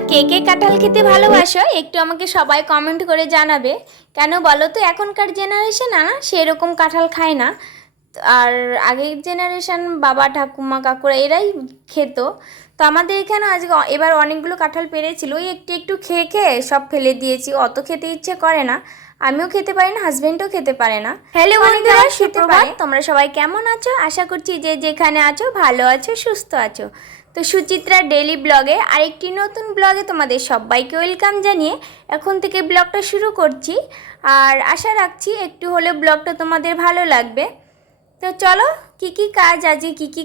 তোমরা কে কে কাঁঠাল খেতে ভালোবাসো একটু আমাকে সবাই কমেন্ট করে জানাবে। কেন বলো তো এখনকার জেনারেশন না সেরকম কাঁঠাল খায় না। আর আগের জেনারেশন বাবা ঠাকুমা কাকুরা এরাই খেত। তো আমাদের এখানে আজকে এবার অনেকগুলো কাঁঠাল পেরেছিল ওই একটু একটু খেয়ে খেয়ে সব ফেলে দিয়েছি অত খেতে ইচ্ছে করে না। আমিও খেতে পারি না হাজবেন্ডও খেতে পারে না। হ্যালো বন্ধুরা সুপ্রভাত তোমরা সবাই কেমন আছো? আশা করছি যে যেখানে আছো ভালো আছো সুস্থ আছো। তো সুচিত্রা ডেলি ব্লগে আরেকটি নতুন ব্লগে তোমাদের সবাইকে ওয়েলকাম জানিয়ে এখন থেকে ব্লগটা শুরু করছি। আর আশা রাখছি একটু হলে ব্লগটা তোমাদের ভালো লাগবে। তো চলো, কি কি কাজ আজকে কি কি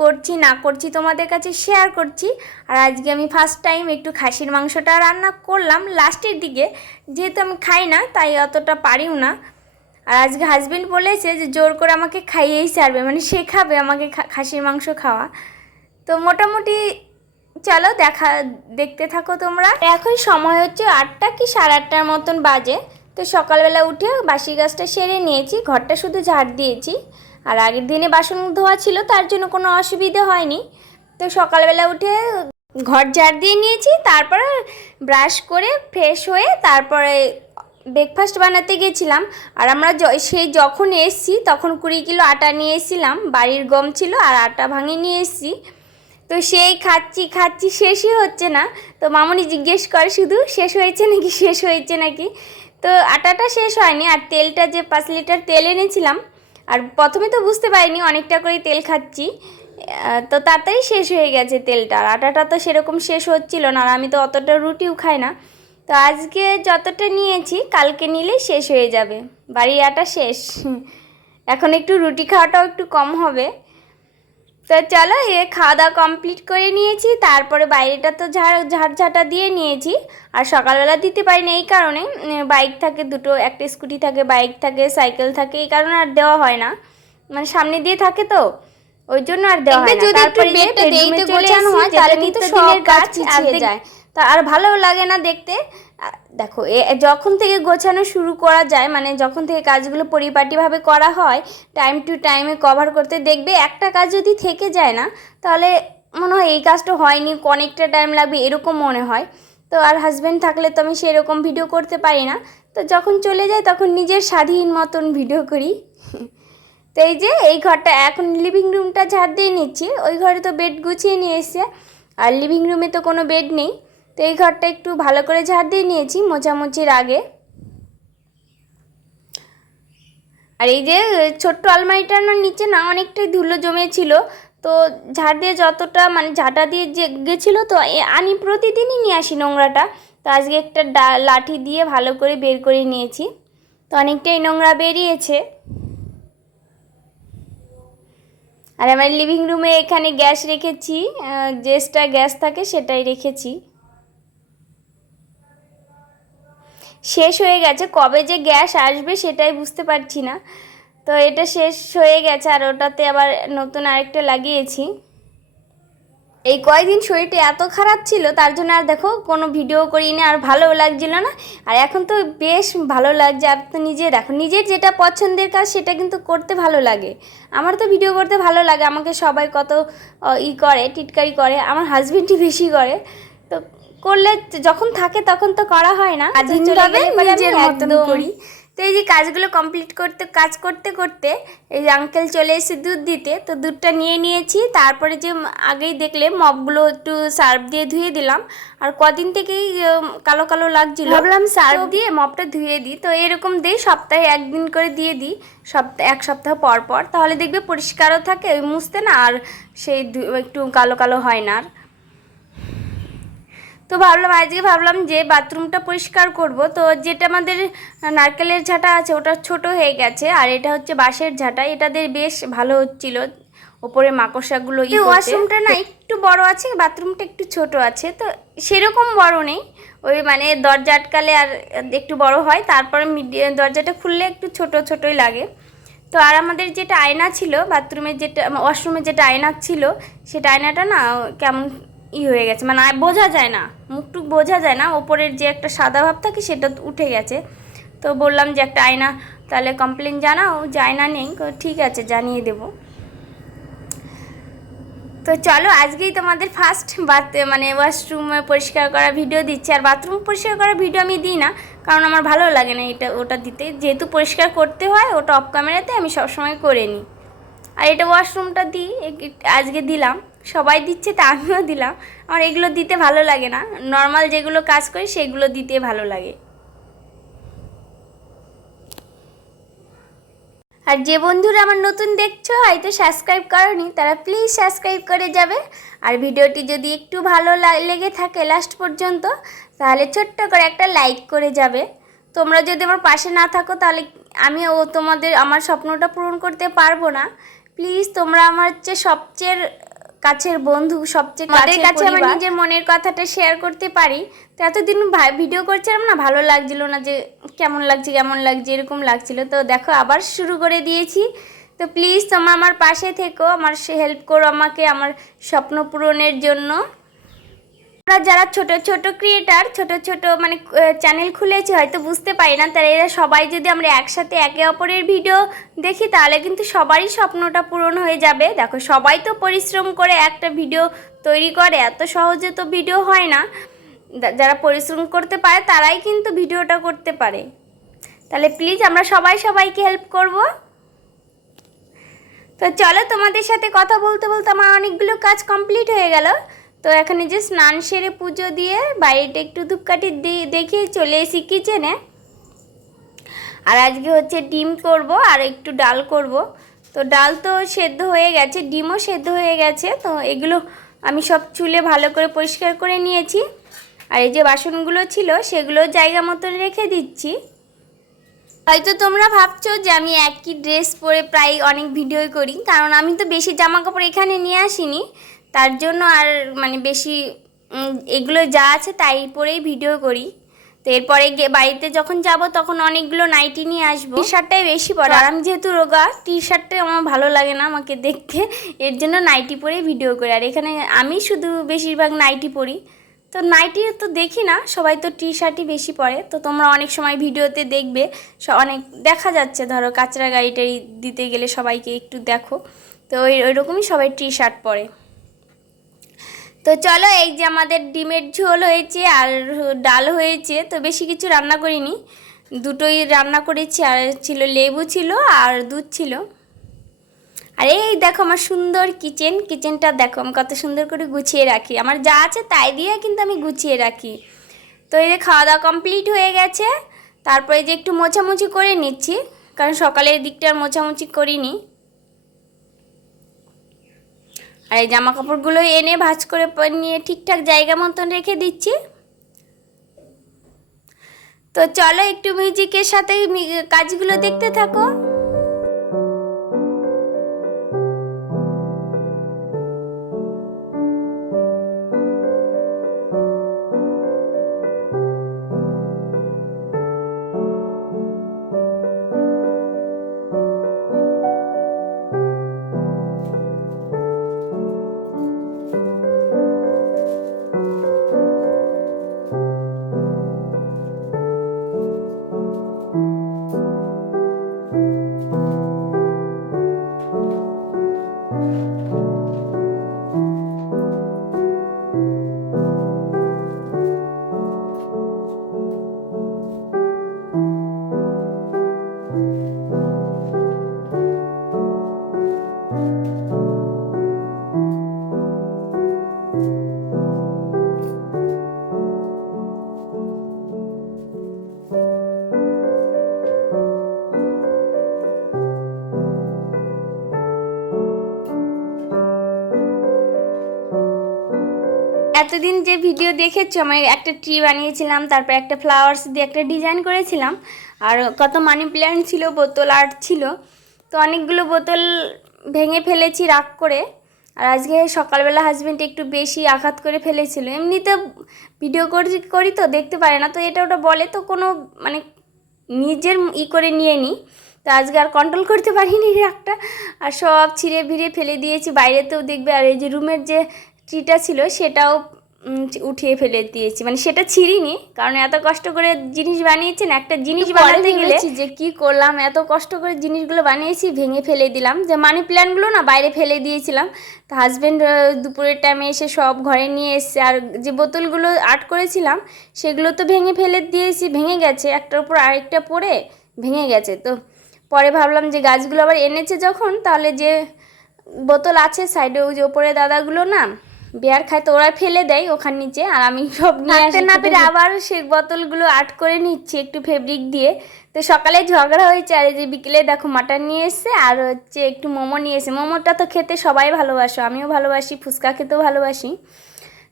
করছি, না করছি তোমাদের কাছে শেয়ার করছি। আর আজকে আমি ফার্স্ট টাইম একটু খাসির মাংসটা রান্না করলাম। লাস্টের দিকে যেহেতু আমি খাই না, তাই অতটা পারিও না। আর আজকে হাজবেন্ড বলেছে যে, জোর করে আমাকে খাইয়েই ছাড়বে। মানে শেখাবে আমাকে খাসির মাংস খাওয়া। তো মোটামুটি চলো দেখা, দেখতে থাকো তোমরা। এখন সময় হচ্ছে আটটা কি সাড়ে আটটার মতন বাজে। তো সকালবেলা উঠে বাসি গাছটা সেরে নিয়েছি, ঘরটা শুধু ঝাড় দিয়েছি। আর আগের দিনে বাসন ধোয়া ছিল, তার জন্য কোনো অসুবিধে হয়নি। তো সকালবেলা উঠে ঘর ঝাড় দিয়ে নিয়েছি, তারপরে ব্রাশ করে ফ্রেশ হয়ে তারপরে ব্রেকফাস্ট বানাতে গেছিলাম। আর আমরা সেই যখন এসছি, তখন কুড়ি কিলো আটা নিয়ে এসেছিলাম, বাড়ির গম ছিল আর আটা ভাঙিয়ে নিয়ে এসেছি। তো সেই খাচ্ছি খাচ্ছি, শেষই হচ্ছে না। তো মামনি জিজ্ঞেস করে, শুধু শেষ হয়েছে নাকি? শেষ হয়েছে নাকি? তো আটাটা শেষ হয়নি, আর তেলটা যে পাঁচ লিটার তেল এনেছিলাম, আর প্রথমে তো বুঝতে পারিনি অনেকটা করে তেল খাচ্ছি তো তাড়াতাড়ি শেষ হয়ে গেছে তেলটা। আর আটাটা তো সেরকম শেষ হচ্ছিল না, আর আমি তো অতটা রুটিও খাই না। তো আজকে যতটা নিয়েছি, কালকে নিলেই শেষ হয়ে যাবে। বাড়ির আটা শেষ। এখন একটু রুটি খাওয়াটাও একটু কম হবে। তো চলো এ খাওয়া দাওয়া কমপ্লিট করে নিয়েছি তারপরে বাইরেটা তো ঝাড় ঝাড়ঝাটা দিয়ে নিয়েছি। আর সকালবেলা দিতে পারি না এই কারণে বাইক থাকে দুটো একটা স্কুটি থাকে বাইক থাকে সাইকেল থাকে এই কারণে আর দেওয়া হয় না। মানে সামনে দিয়ে থাকে তো ওই জন্য আর দেওয়া হয় না। তারপরে দেরিতে গোছানো হয়, তাহলে কিন্তু সব কাজ কাজ পিছিয়ে যায়। তা আর ভালো লাগে না দেখতে। দেখো, এ, যখন থেকে গোছানো শুরু করা যায় মানে যখন থেকে কাজগুলো পরিপাটিভাবে করা হয় টাইম টু টাইমে কভার করতে দেখবে একটা কাজ যদি থেকে যায় না, তাহলে মনে হয় এই কাজটা হয়নি, অনেকটা টাইম লাগবে, এরকম মনে হয়। তো আর হাজব্যান্ড থাকলে তো আমি সেরকম ভিডিও করতে পারি না। তো যখন চলে যায়, তখন নিজের স্বাধীন মতন ভিডিও করি। তো এই যে, এই ঘরটা এখন লিভিং রুমটা ঝাড় দিয়ে নিচ্ছি, ওই ঘরে তো বেড গুছিয়ে নিয়ে এসছে, আর লিভিং রুমে তো কোনো বেড নেই। তো এই ঘরটা একটু ভালো করে ঝাড় দিয়ে নিয়েছি মোছামুছির আগে। আর এই যে ছোট্ট আলমারিটার নিচে না অনেকটাই ধুলো জমেছিল। তো ঝাড় দিয়ে যতটা মানে ঝাঁটা দিয়ে যে গেছিল তো আমি প্রতিদিনই নিয়ে আসি নোংরাটা। তো আজকে একটা লাঠি দিয়ে ভালো করে বের করে নিয়েছি। তো অনেকটাই নোংরা বেরিয়েছে। আর আমার লিভিং রুমে এখানে গ্যাস রেখেছি আহ, যে এক্সট্রা গ্যাস থাকে সেটাই রেখেছি। শেষ হয়ে গেছে। কবে যে গ্যাস আসবে সেটাই বুঝতে পারছি না। তো এটা শেষ হয়ে গেছে আর ওটাতে আবার নতুন আরেকটা লাগিয়েছি। এই কয়েকদিন শরীরটা এত খারাপ ছিল, তার জন্য আর দেখো কোনো ভিডিও করিনি, আর ভালো লাগছিল না। আর এখন তো বেশ ভালো লাগছে। আর তো নিজে দেখো, নিজের যেটা পছন্দের কাজ সেটা কিন্তু করতে ভালো লাগে। আমার তো ভিডিও করতে ভালো লাগে। আমাকে সবাই কত ই করে, টিটকারি করে। আমার হাজবেন্ডই বেশি করে। করলে যখন থাকে তখন তো করা হয় না। করি। তো এই যে কাজগুলো কমপ্লিট করতে কাজ করতে করতে এই যে আঙ্কেল চলে এসে দুধ দিতে তো দুধটা নিয়ে নিয়েছি। তারপরে যে আগেই দেখলে মগগুলো একটু সার্ফ দিয়ে ধুয়ে দিলাম। আর কদিন থেকেই কালো কালো লাগছিল। ভাবলাম সার্ফ দিয়ে মপটা ধুয়ে দিই। তো এরকম দিই সপ্তাহে একদিন করে দিয়ে দিই। সপ্তাহ এক সপ্তাহ পর পর। তাহলে দেখবে পরিষ্কারও থাকে ওই মুছতে না আর সেই একটু কালো কালো হয় না আর। তো ভাবলাম আজকে ভাবলাম যে বাথরুমটা পরিষ্কার করব। তো যেটা আমাদের নারকেলের ঝাঁটা আছে ওটা ছোট হয়ে গেছে আর এটা হচ্ছে বাঁশের ঝাঁটা। এটাদের বেশ ভালো হচ্ছিল ওপরে মাকড়সাগুলো ওয়াশরুমটা না একটু বড় আছে বাথরুমটা একটু ছোট আছে তো সেরকম বড় নেই। ওই মানে দরজা আটকালে আর একটু বড় হয় তারপরে দরজাটা খুললে একটু ছোট ছোটই লাগে। তো আর আমাদের যেটা আয়না ছিল বাথরুমের যেটা ওয়াশরুমের যেটা আয়না ছিল সেটা আয়নাটা না কেমন ই হয়ে গেছে। মানে বোঝা যায় না। মুখটুক বোঝা যায় না। ওপরের যে একটা সাদা ভাব থাকে, সেটা উঠে গেছে। তো বললাম যে, একটা আয়না, তাহলে কমপ্লেন জানাও, যে আয়না নেই। ঠিক আছে, জানিয়ে দেবো। তো চলো, আজকেই তোমাদের ফার্স্ট বাথ মানে ওয়াশরুম পরিষ্কার করা ভিডিও দিচ্ছি। আর বাথরুম পরিষ্কার করা ভিডিও আমি দিই না, কারণ আমার ভালো লাগে না এটা ওটা দিতে। যেহেতু পরিষ্কার করতে হয়, ওটা অফ ক্যামেরাতে আমি সবসময় করে নিই। আর এটা ওয়াশরুমটা দিই আজকে দিলাম। সবাই দিচ্ছে তা আমিও দিলাম। আমার এগুলো দিতে ভালো লাগে না। নর্মাল যেগুলো কাজ করি, সেগুলো দিতে ভালো লাগে। আর যে বন্ধুরা আমার নতুন দেখছ হয়তো সাবস্ক্রাইব করনি, তারা প্লিজ সাবস্ক্রাইব করে যাবে। আর ভিডিওটি যদি একটু ভালো লেগে থাকে লাস্ট পর্যন্ত, তাহলে ছোট্ট করে একটা লাইক করে যাবে। তোমরা যদি আমার পাশে না থাকো, তাহলে আমি ও তোমাদের, আমার স্বপ্নটা পূরণ করতে পারব না। প্লিজ তোমরা আমার হচ্ছে সবচেয়ে কাছের বন্ধু সবচেয়ে কাছের কাছে আমার নিজের মনের কথাটা শেয়ার করতে পারি। তো এতদিন ভাই ভিডিও করছিলাম না ভালো লাগছিল না যে কেমন লাগছে কেমন লাগছে এরকম লাগছিল। তো দেখো আবার শুরু করে দিয়েছি। তো প্লিজ তোমরা আমার পাশে থেকো আমার সে হেল্প করো আমাকে আমার স্বপ্ন পূরণের জন্য। আমরা যারা ছোট ছোট ক্রিয়েটার ছোট ছোট মানে চ্যানেল খুলেছি, হয়তো বুঝতে পারি না, তারা এরা সবাই যদি আমরা একসাথে একে অপরের ভিডিও দেখি, তাহলে কিন্তু সবারই স্বপ্নটা পূরণ হয়ে যাবে। দেখো, সবাই তো পরিশ্রম করে একটা ভিডিও তৈরি করে, এত সহজে তো ভিডিও হয় না। যারা পরিশ্রম করতে পারে, তারাই কিন্তু ভিডিওটা করতে পারে। তাহলে প্লিজ আমরা সবাই সবাইকে হেল্প করব। তো চলো তোমাদের সাথে কথা বলতে বলতে আমার অনেকগুলো কাজ কমপ্লিট হয়ে গেল। তো এখানে যে স্নান সেরে পুজো দিয়ে বাড়িটা একটু ধূপকাঠি দেখিয়ে চলে এসি কিচেনে। আর আজকে হচ্ছে ডিম করব আর একটু ডাল করব। তো ডাল তো সেদ্ধ হয়ে গেছে, ডিমও সেদ্ধ হয়ে গেছে। তো এগুলো আমি সব চুলে ভালো করে পরিষ্কার করে নিয়েছি। আর এই যে বাসনগুলো ছিল সেগুলো জায়গা মতন রেখে দিচ্ছি। হয়তো তোমরা ভাবছ যে আমি একই ড্রেস পরে প্রায় অনেক ভিডিও করি, কারণ আমি তো বেশি জামা কাপড় এখানে নিয়ে আসিনি। তার জন্য আর মানে বেশি এগুলো যা আছে তাই পরেই ভিডিও করি। তো এরপরে বাড়িতে যখন যাব তখন অনেকগুলো নাইটি নিয়ে আসব। টি শার্টটাই বেশি পরে। আর আমি যেহেতু রোগা টি শার্টটাই আমার ভালো লাগে না আমাকে দেখতে। এর জন্য নাইটি পরেই ভিডিও করি। আর এখানে আমি শুধু বেশিরভাগ নাইটি পরি। তো নাইটি তো দেখি না সবাই তো টি শার্টই বেশি পরে। তো তোমরা অনেক সময় ভিডিওতে দেখবে অনেক দেখা যাচ্ছে। ধরো কাঁচরা গাড়িটাই দিতে গেলে সবাইকে একটু দেখো। তো ওই ওইরকমই সবাই টি শার্ট পরে। তো চলো, এই যে আমাদের ডিমের ঝোল হয়েছে আর ডাল হয়েছে, তো বেশি কিছু রান্না করিনি। দুটোই রান্না করেছি, আর ছিল লেবু ছিল আর দুধ ছিল। আর এই দেখো আমার সুন্দর কিচেন, কিচেনটা দেখো, আমি কত সুন্দর করে গুছিয়ে রাখি। আমার যা আছে তাই দিয়ে কিন্তু আমি গুছিয়ে রাখি। তো এই যে খাওয়া দাওয়া কমপ্লিট হয়ে গেছে, তারপরে যে একটু মোছামুছি করে নিচ্ছি, কারণ সকালের দিকটা মোছামুছি করিনি। আর এই জামা কাপড়গুলো এনে ভাজ করে নিয়ে ঠিকঠাক জায়গা মতন রেখে দিচ্ছি। তো চলো একটু মিউজিকের সাথে কাজগুলো দেখতে থাকো। এতদিন যে ভিডিও দেখেছ, আমি একটা ট্রি বানিয়েছিলাম, তারপর একটা ফ্লাওয়ার্স দিয়ে একটা ডিজাইন করেছিলাম, আর কত মানি প্ল্যান্ট ছিল, বোতল আর্ট ছিল, তো অনেকগুলো বোতল ভেঙে ফেলেছি রাগ করে, আর আজকে সকালবেলা হাজব্যান্ড একটু বেশি আঘাত করে ফেলেছিল। এমনিতে ভিডিও করি করি তো, দেখতে পারে না, তো এটা ওটা বলে, তো কোনো মানে নিজের ই করে নিয়ে নিই তো আজকে আর কন্ট্রোল করতে পারিনি রাগটা, আর সব ছিঁড়ে ভিড়ে ফেলে দিয়েছি, বাইরেতেও দেখবে, আর এই যে রুমের যে ট্রিটা ছিল সেটাও উঠিয়ে ফেলে দিয়েছি। মানে সেটা ছিঁড়িনি কারণ এত কষ্ট করে জিনিস বানিয়েছি না একটা জিনিস বানাতে গেলে যে কি করলাম এত কষ্ট করে জিনিসগুলো বানিয়েছি ভেঙে ফেলে দিলাম। যে মানি প্ল্যান্টগুলো না বাইরে ফেলে দিয়েছিলাম। তো হাজব্যান্ড দুপুরের টাইমে এসে সব ঘরে নিয়ে এসছে আর যে বোতলগুলো আর্ট করেছিলাম সেগুলো তো ভেঙে ফেলে দিয়েছি ভেঙে গেছে। একটার উপর আরেকটা পড়ে ভেঙে গেছে। তো পরে ভাবলাম যে গাছগুলো আবার এনেছে যখন তাহলে যে বোতল আছে সাইডে ওই যে ওপরে দাদাগুলো না বিয়ার খায় তো ওরা ফেলে দেয় ওখান নিচে আর আমি সব নিয়ে না পেরে আবার সে বোতলগুলো আর্ট করে নিচ্ছি একটু ফেব্রিক দিয়ে। তো সকালে ঝগড়া হয়েছে আর যে বিকেলে দেখো মাটন নিয়ে এসছে আর হচ্ছে একটু মোমো নিয়ে এসে মোমোটা তো খেতে সবাই ভালোবাসো আমিও ভালোবাসি ফুচকা খেতেও ভালোবাসি।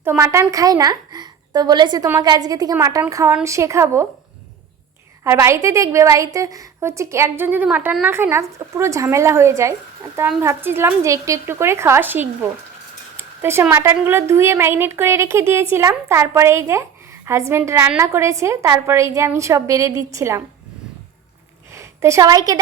তো মাটন খাই না তো বলেছে তোমাকে আজকে থেকে মাটন খাওয়ানো শেখাবো। আর বাড়িতে দেখবে বাড়িতে হচ্ছে একজন যদি মাটন না খায় না পুরো ঝামেলা হয়ে যায়। তো আমি ভাবছিলাম যে একটু একটু করে খাওয়া শিখব। তো সে মাটনগুলো ধুয়ে ম্যাগনেট করে রেখে দিয়েছিলাম। তারপরে এই যে হাজব্যান্ড রান্না করেছে, তারপরে এই যে আমি সব বেড়ে দিচ্ছিলাম। তো সবাইকে